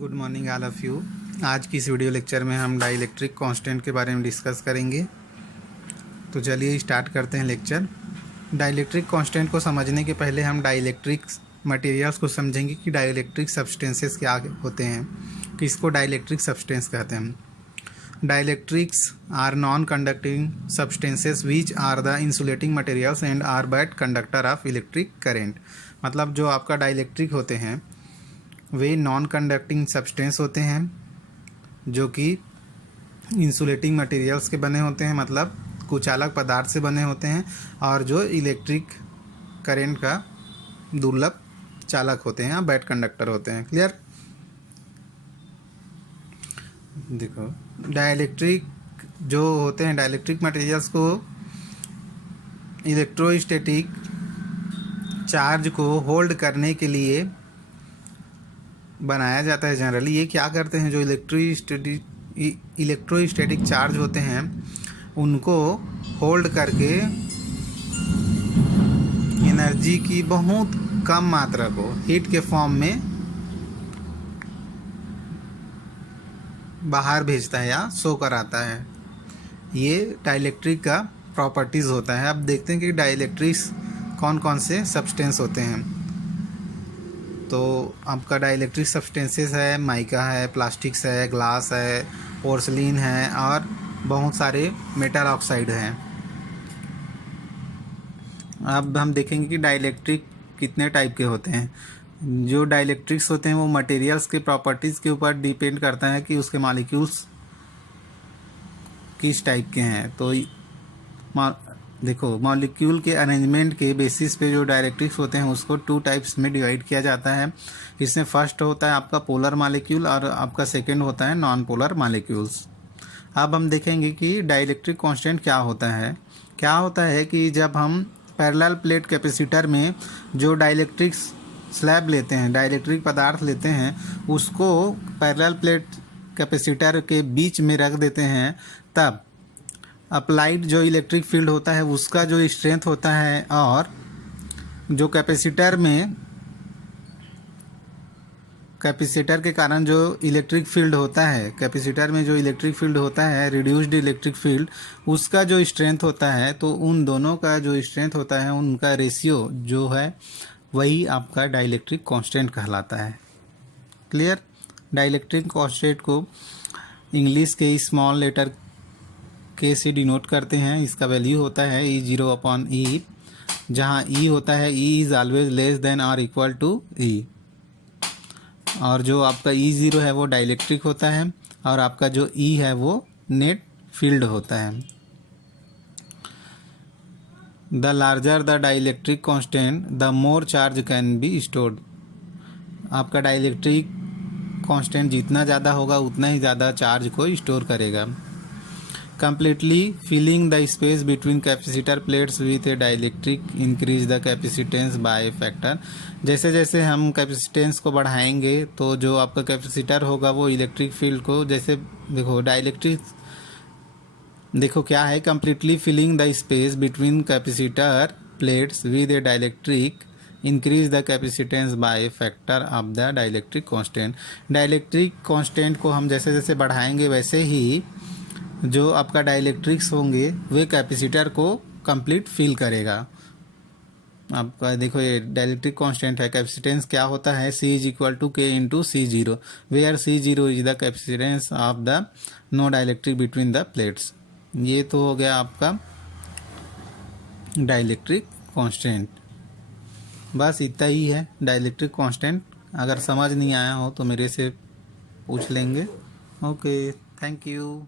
Good morning all of you. आज की इस वीडियो लेक्चर में हम डाइलेक्ट्रिक कांस्टेंट के बारे में डिस्कस करेंगे। तो चलिए स्टार्ट करते हैं लेक्चर। डाइलेक्ट्रिक कांस्टेंट को समझने के पहले हम डाइलेक्ट्रिक मटेरियल्स को समझेंगे कि डाइलेक्ट्रिक सब्सटेंसेस क्या होते हैं, किसको डाइलेक्ट्रिक सब्सटेंस कहते हैं। Dielectrics are non conducting substances which are the insulating materials and are bad conductor of electric current. मतलब जो आपका डाइलेक्ट्रिक होते हैं वे नॉन कंडक्टिंग सब्सटेंस होते हैं जो कि इंसुलेटिंग मटेरियल्स के बने होते हैं, मतलब कुचालक पदार्थ से बने होते हैं, और जो इलेक्ट्रिक करंट का दुर्लभ चालक होते हैं या बैड कंडक्टर होते हैं। क्लियर। देखो डाइलेक्ट्रिक जो होते हैं, डाइलेक्ट्रिक मटेरियल्स को इलेक्ट्रोस्टैटिक चार्ज को होल्ड करने के लिए बनाया जाता है। जनरली ये क्या करते हैं, जो इलेक्ट्रोस्टैटिक चार्ज होते हैं उनको होल्ड करके एनर्जी की बहुत कम मात्रा को हीट के फॉर्म में बाहर भेजता है या शो कराता है। ये डाइलेक्ट्रिक का प्रॉपर्टीज़ होता है। अब देखते हैं कि डाइलेक्ट्रिक्स कौन कौन से सब्सटेंस होते हैं। तो आपका डाइलेक्ट्रिक सब्सटेंसेस है, माइका है, प्लास्टिक्स है, ग्लास है, पोर्सलिन है और बहुत सारे मेटल ऑक्साइड हैं। अब हम देखेंगे कि डाइलेक्ट्रिक कितने टाइप के होते हैं। जो डाइलेक्ट्रिक्स होते हैं वो मटेरियल्स के प्रॉपर्टीज़ के ऊपर डिपेंड करता है कि उसके मॉलिक्यूल्स किस टाइप के हैं। तो देखो मॉलिक्यूल के अरेंजमेंट के बेसिस पे जो डाइलेक्ट्रिक्स होते हैं उसको 2 टाइप्स में डिवाइड किया जाता है। इसमें फर्स्ट होता है आपका पोलर मॉलिक्यूल और आपका सेकंड होता है नॉन पोलर मॉलिक्यूल्स। अब हम देखेंगे कि डाइलेक्ट्रिक कांस्टेंट क्या होता है। क्या होता है कि जब हम पैरेलल प्लेट कैपेसिटर में जो डाइलेक्ट्रिक स्लैब लेते हैं, डाइलेक्ट्रिक पदार्थ लेते हैं, उसको पैरेलल प्लेट कैपेसिटर के बीच में रख देते हैं, तब अप्लाइड जो इलेक्ट्रिक फील्ड होता है उसका जो स्ट्रेंथ होता है और जो कैपेसिटर के कारण जो इलेक्ट्रिक फील्ड होता है, कैपेसिटर में जो इलेक्ट्रिक फील्ड होता है, रिड्यूस्ड इलेक्ट्रिक फील्ड, उसका जो स्ट्रेंथ होता है, तो उन दोनों का जो स्ट्रेंथ होता है उनका रेशियो जो है वही आपका डाइलेक्ट्रिक कांस्टेंट कहलाता है। क्लियर। डाइलेक्ट्रिक कांस्टेंट को इंग्लिश के स्मॉल लेटर के से डिनोट करते हैं। इसका वैल्यू होता है E0/E, जहाँ E होता है E is always less than और इक्वल टू E। और जो आपका E0 है वो डाइलेक्ट्रिक होता है और आपका जो E है वो नेट फील्ड होता है। The larger the dielectric constant the more charge can be stored. आपका डाइलेक्ट्रिक कांस्टेंट जितना ज़्यादा होगा उतना ही ज़्यादा चार्ज को स्टोर करेगा। Completely filling the space between capacitor plates with a dielectric increase the capacitance by a factor। जैसे जैसे हम कैपेसिटेंस को बढ़ाएंगे तो जो आपका कैपेसिटर होगा वो इलेक्ट्रिक फील्ड को, जैसे देखो डाइलेक्ट्रिक देखो क्या है, completely filling the space between capacitor plates with a dielectric increase the capacitance by a factor of the dielectric constant। Dielectric constant को हम जैसे जैसे बढ़ाएंगे वैसे ही जो आपका डाइलेक्ट्रिक्स होंगे वे कैपेसिटर को कंप्लीट फिल करेगा। आपका देखो ये डाइलेक्ट्रिक कांस्टेंट है, कैपेसिटेंस क्या होता है C is equal to K into C0, वेयर C0 is the capacitance of the no dielectric between the plates. ये तो हो गया आपका डाइलेक्ट्रिक कांस्टेंट। बस इतना ही है डाइलेक्ट्रिक कांस्टेंट। अगर समझ नहीं आया हो तो मेरे से पूछ लेंगे। Okay, thank you.